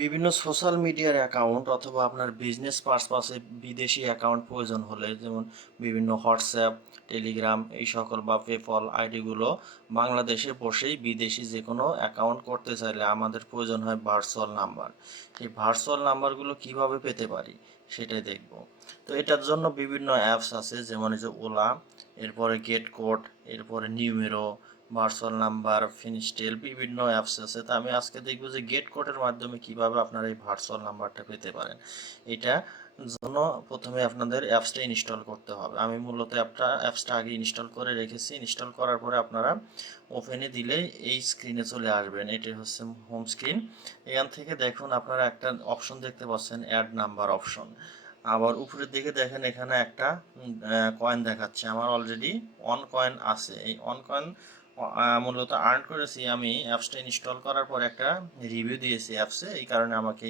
বিভিন্ন সোশ্যাল মিডিয়ার অ্যাকাউন্ট অথবা আপনার বিজনেস পারপাসে বিদেশি অ্যাকাউন্ট প্রয়োজন হলে, যেমন বিভিন্ন হোয়াটসঅ্যাপ, টেলিগ্রাম, এই সকল বা পেপল আইডিগুলো বাংলাদেশে বসেই বিদেশি যে কোনো অ্যাকাউন্ট করতে চাইলে আমাদের প্রয়োজন হয় ভার্চুয়াল নাম্বার সেই ভার্চুয়াল নাম্বারগুলো কীভাবে পেতে পারি সেটাই দেখব। তো এটার জন্য বিভিন্ন অ্যাপস আছে, যেমন এই যে ওলা এরপরে গেট কোড এরপরে নিউমেরো ভার্চুয়াল নাম্বার ফিনিস্টেল বিভিন্ন অ্যাপস আছে। তা আমি আজকে দেখব যে গেট কোডের মাধ্যমে কীভাবে আপনারা এই ভার্চুয়াল নাম্বারটা পেতে পারেন। এটা জন্য প্রথমে আপনাদের অ্যাপসটা ইনস্টল করতে হবে। আমি মূলত অ্যাপটা অ্যাপসটা আগে ইনস্টল করে রেখেছি। ইনস্টল করার পরে আপনারা ওপেনে দিলেই এই স্ক্রিনে চলে আসবেন। এটি হচ্ছে হোম স্ক্রিন এখান থেকে দেখুন আপনারা একটা অপশন দেখতে পাচ্ছেন অ্যাড নাম্বার অপশন আবার উপরের দিকে দেখেন এখানে একটা কয়েন দেখাচ্ছে। আমার অলরেডি অন কয়েন আছে। এই অন কয়েন মূলত আর্ন করেছি আমি অ্যাপসটা ইনস্টল করার পর একটা রিভিউ দিয়েছি অ্যাপসে এই কারণে আমাকে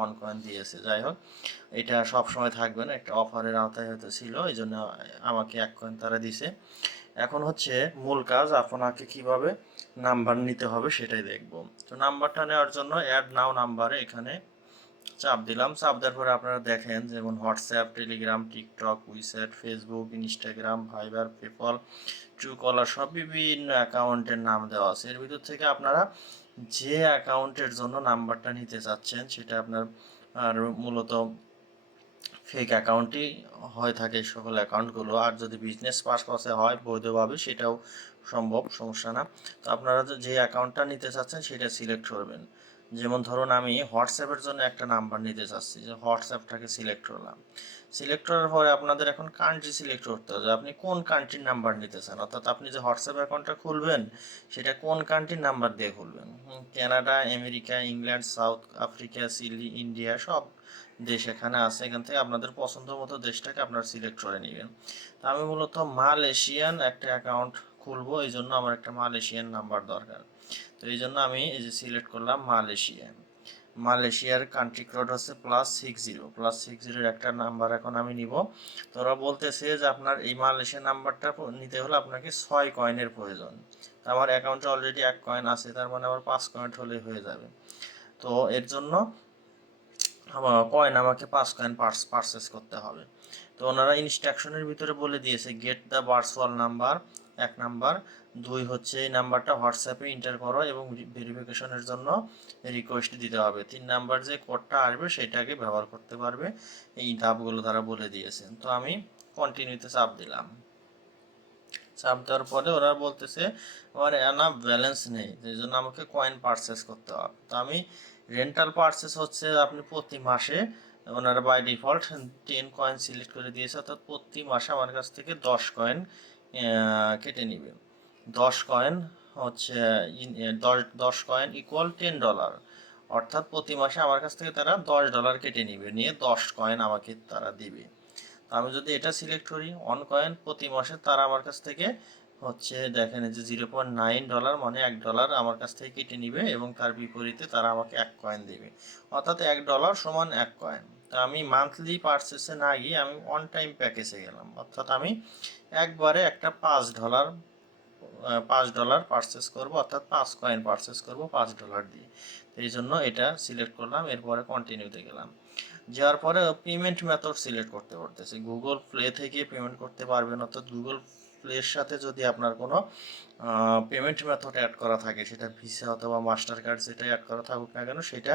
অন কয়েন দিয়েছে। যাই হোক, এটা সব সময় থাকবে না, একটা অফারের আওতায় হয়তো ছিল, এই জন্য আমাকে এক কয়েন তারা দিছে। এখন হচ্ছে মূল কাজ, আপনাকে কীভাবে নাম্বার নিতে হবে সেটাই দেখব। তো নাম্বারটা নেওয়ার জন্য অ্যাড নাও নাম্বারে এখানে চাপ দিলাম, চাপ দেওয়ার পরে আপনারা দেখেন যেমন WhatsApp Telegram TikTok WeChat Facebook Instagram Viber PayPal Truecaller সব বিভিন্ন অ্যাকাউন্টের নাম দেওয়া আছে। এর ভিতর থেকে আপনারা যে অ্যাকাউন্টের জন্য নাম্বারটা নিতে চাচ্ছেন, সেটা আপনার, আর মূলত ফেক অ্যাকাউন্টই হয়ে থাকে সকল অ্যাকাউন্টগুলো আর যদি বিজনেস পারপাসে হয় বৈধভাবে, সেটাও সম্ভব, সমস্যা না। তো আপনারা যে অ্যাকাউন্টটা নিতে চাচ্ছেন, সেটা সিলেক্ট করবেন। যেমন ধরুন আমি হোয়াটসঅ্যাপের জন্য একটা নাম্বার নিতে চাচ্ছি, যে হোয়াটসঅ্যাপটাকে সিলেক্ট করলাম। সিলেক্ট করার পরে আপনাদের এখন কান্ট্রি সিলেক্ট করতে হবে আপনি কোন কান্ট্রির নাম্বার নিতে চান? অর্থাৎ আপনি যে হোয়াটসঅ্যাপ অ্যাকাউন্টটা খুলবেন, সেটা কোন কান্ট্রির নাম্বার দিয়ে খুলবেন? Canada America England South Africa Chile India সব দেশ এখানে আছে, এখান থেকে আপনাদের পছন্দ মতো দেশটাকে আপনারা সিলেক্ট করে নেবেন। আমি মূলত মালয়েশিয়ান একটা অ্যাকাউন্ট খুলবো এই জন্য আমার একটা মালয়েশিয়ান নাম্বার দরকার। তো এই জন্য আমি এই যে সিলেক্ট করলাম মালয়েশিয়া মালয়েশিয়ার কান্ট্রি কোড হচ্ছে plus six zero plus six জিরোর একটা নাম্বার এখন আমি নিব। তো ওরা বলতেছে যে আপনার এই মালয়েশিয়া নাম্বারটা নিতে হলে আপনাকে ছয় কয়েনের প্রয়োজন। আমার অ্যাকাউন্টে অলরেডি এক কয়েন আছে, তার মানে আমার পাঁচ কয়েন হলে হয়ে যাবে। তো এর জন্য কয়েন আমাকে পাঁচ কয়েন পার্স পারচেস করতে হবে। তো ওনারা ইনস্ট্রাকশনের ভিতরে বলে দিয়েছে গেট দ্য ভার্চুয়াল নাম্বার এক নাম্বার দুই হচ্ছে এই নাম্বারটা হোয়াটসঅ্যাপে ইন্টার করো এবং ভেরিফিকেশনের জন্য রিকোয়েস্ট দিতে হবে। তিন নাম্বার যে কোডটা আসবে সেটাকে ব্যবহার করতে পারবে, এই ধাপগুলো তারা বলে দিয়েছেন তো আমি কন্টিনিউতে চাপ দিলাম। চাপ দেওয়ার পরে ওরা বলতেছে, আমার এনা ব্যালেন্স নেই সেই জন্য আমাকে কয়েন পারচেস করতে হবে। তো আমি রেন্টাল পারচেস হচ্ছে আপনি প্রতি মাসে ওনারা by default ten coin select করে দিয়েছে, অর্থাৎ প্রতি মাসে আমার কাছ থেকে দশ কয়েন কেটে নিবে। দশ কয়েন হচ্ছে দশ দশ কয়েন ইকুয়াল টেন ডলার অর্থাৎ প্রতি মাসে আমার কাছ থেকে তারা দশ ডলার কেটে নিবে, নিয়ে দশ কয়েন আমাকে তারা দিবে। আমি যদি এটা সিলেক্ট করি অন কয়েন প্রতি মাসে তারা আমার কাছ থেকে হচ্ছে, দেখেন যে জিরো পয়েন্ট নাইন ডলার মানে এক ডলার আমার কাছ থেকে কেটে নিবে এবং তার বিপরীতে তারা আমাকে এক কয়েন দেবে। অর্থাৎ এক ডলার সমান এক কয়েন আমি মান্থলি পারচেসে না গিয়ে আমি অন টাইম প্যাকেজে গেলাম। অর্থাৎ আমি একবারে একটা পাঁচ ডলার পাঁচ ডলার পারচেস করব, অর্থাৎ পাঁচ কয়েন পারচেস করব পাঁচ ডলার দিয়ে। তো এই জন্য এটা সিলেক্ট করলাম, এরপরে কন্টিনিউতে গেলাম। যাওয়ার পরে পেমেন্ট মেথড সিলেক্ট করতে পারতেছে। গুগল প্লে থেকে পেমেন্ট করতে পারবেন, অর্থাৎ গুগল প্লের সাথে যদি আপনার কোনো পেমেন্ট মেথড অ্যাড করা থাকে, সেটা ভিসা অথবা মাস্টার কার্ড যেটা অ্যাড করা থাকুক না কেন, সেটা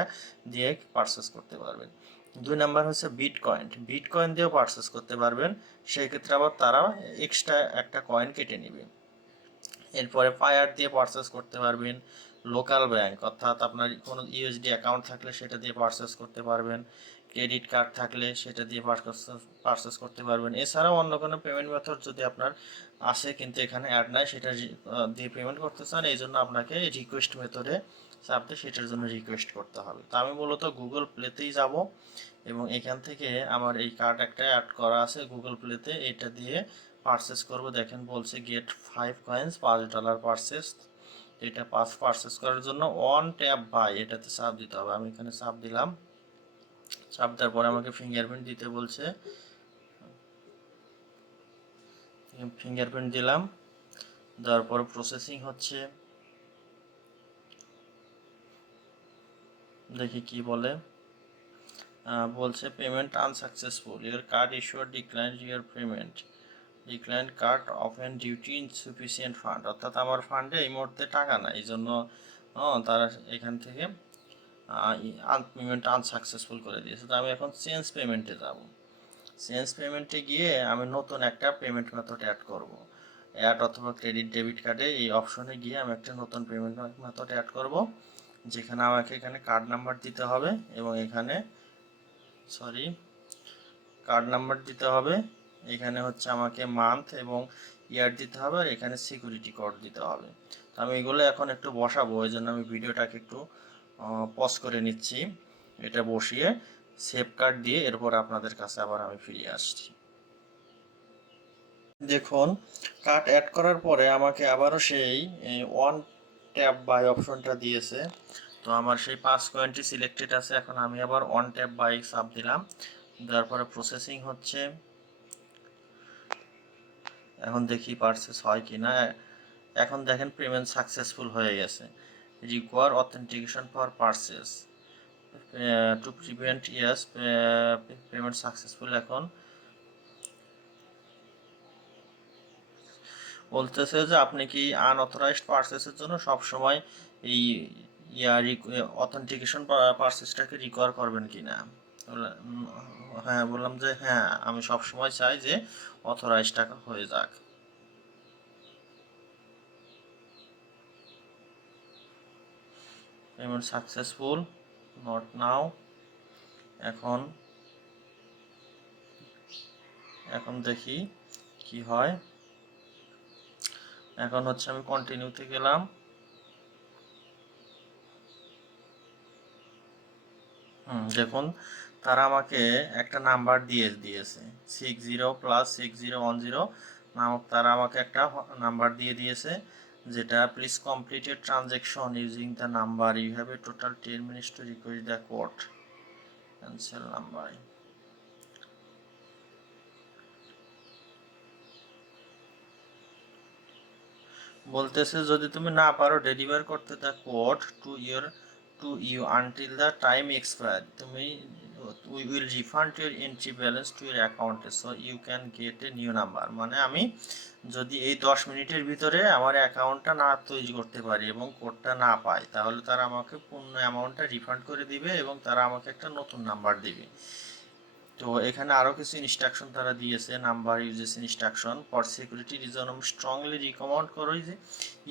দিয়ে পারচেস করতে পারবেন। দুই নাম্বার হচ্ছে বিট কয়েন বিট কয়েন দিয়েও পারচেস করতে পারবেন। সেই ক্ষেত্রে আবার তারা এক্সট্রা একটা কয়েন কেটে নেবে। এরপরে ফায়ার দিয়ে পারচেস করতে পারবেন। লোকাল ব্যাংক অর্থাৎ আপনার কোনো ইউএসডি অ্যাকাউন্ট থাকলে সেটা দিয়ে পারচেস করতে পারবেন। ক্রেডিট কার্ড থাকলে সেটা দিয়ে পারচেস করতে পারবেন। এছাড়াও অন্য কোনো পেমেন্ট মেথড যদি আপনার আসে কিন্তু এখানে অ্যাড নাই, সেটা দিয়ে পেমেন্ট করতে চান এই জন্য আপনাকে রিকোয়েস্ট মেথডে চাপতে সেটার জন্য রিকোয়েস্ট করতে হবে। তো আমি মূলত গুগল প্লেতেই যাব এবং এখান থেকে আমার এই কার্ড একটা অ্যাড করা আছে গুগল প্লেতে এটা দিয়ে পারচেস করব। দেখেন বলছে গেট ফাইভ কয়েন্স পাঁচ ডলার পারচেস এটা পাঁচ পারচেস করার জন্য ওয়ান ট্যাপ বাই এটাতে চাপ দিতে হবে। আমি এখানে চাপ দিলাম। চাপ দেওয়ার পরে আমাকে ফিঙ্গারপ্রিন্ট দিতে বলছে। ফিঙ্গারপ্রিন্ট দিলাম। দেওয়ার পর প্রসেসিং হচ্ছে। দেখি কি বলে। বলছে payment unsuccessful your card issuer decline your payment decline card often due to insufficient fund অর্থাৎ আমার ফান্ডে এই মুহূর্তে টাকা নাই। এই জন্য তারা এখান থেকে পেমেন্ট আনসাকসেসফুল করে দিয়েছে। তো আমি এখন চেঞ্জ পেমেন্টে যাব। চেঞ্জ পেমেন্টে গিয়ে আমি নতুন একটা পেমেন্ট মেথড অ্যাড করব। অ্যাড অথবা ক্রেডিট ডেবিট কার্ডে এই অপশনে গিয়ে আমি একটা নতুন পেমেন্ট মেথড অ্যাড করব। যেখানে আমাকে এখানে কার্ড নাম্বার দিতে হবে এবং এখানে সরি কার্ড নাম্বার দিতে হবে। এখানে হচ্ছে আমাকে মান্থ এবং ইয়ার দিতে হবে আর এখানে সিকিউরিটি কোড দিতে হবে। তো আমি এগুলো এখন একটু বসাবো ওই জন্য আমি ভিডিওটাকে একটু পজ করে নিচ্ছি। এটা বসিয়ে সেভ কার্ড দিয়ে এরপর আপনাদের কাছে আবার আমি ফিরে আসছি। দেখুন কার্ড অ্যাড করার পরে আমাকে আবারও সেই ওয়ান ট্যাব বাই অপশনটা দিয়েছে। তো আমার সেই পাঁচ কয়েনটি সিলেক্টেড আছে, এখন আমি আবার অন ট্যাব বাই সাব দিলাম। দেওয়ার পরে প্রসেসিং হচ্ছে। এখন দেখি পারচেস হয় কি না এখন দেখেন পেমেন্ট সাকসেসফুল হয়ে গেছে। Require authentication for purchase to prevent yes payment successful এখন। বলতেছে যে আপনি কি আনঅথরাইজড পারচেসের জন্য সব সময় এই ইয়া অথেন্টিকেশন পারচেসটাকে রিকোয়ার করবেন কি না? হ্যাঁ বললাম যে হ্যাঁ আমি সব সময় চাই যে অথরাইজ টাকা হয়ে যাক। পেমেন্ট সাকসেসফুল নট নাও এখন এখন দেখি কি হয়। এখন হচ্ছে আমি কন্টিনিউতে গেলাম। হুম, দেখুন, তারা আমাকে একটা নাম্বার দিয়ে দিয়েছে। Six zero plus six zero one zero নামক তারা আমাকে একটা নাম্বার দিয়ে দিয়েছে, যেটা please completed transaction using the number you have a total ten minutes to request the code cancel number বলতেছে, যদি তুমি না পারো ডেলিভার করতে the code to your to you until the time expire তুমি we will refund your entry balance to your অ্যাকাউন্টে so you can get a new number মানে আমি যদি এই দশ মিনিটের ভিতরে আমার অ্যাকাউন্টটা না তৈরি করতে পারি এবং কোডটা না পাই, তাহলে তারা আমাকে পূর্ণ অ্যামাউন্টটা রিফান্ড করে দিবে এবং তারা আমাকে একটা নতুন নাম্বার দিবে। তো এখানে আরও কিছু ইনস্ট্রাকশন তারা দিয়েছে। Number uses instruction for security reason আমি স্ট্রংলি রিকমেন্ড করি যে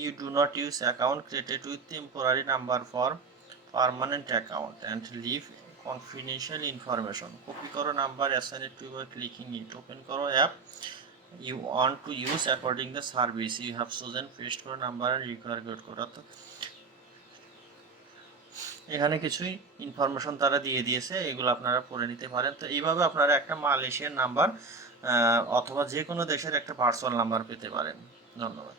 you do not use account created with temporary number for permanent account and leave confidential information copy করো number assign to by clicking it open করো app you want to use according the service you have chosen paste করো number and require করো অর্থাৎ এখানে কিছুই information তারা দিয়ে দিয়েছে, এগুলো আপনারা পড়ে নিতে পারেন। তো এইভাবে আপনারা একটা মালয়েশিয়ার নাম্বার অথবা যে কোনো দেশের একটা পার্সোনাল নাম্বার পেতে পারেন। ধন্যবাদ।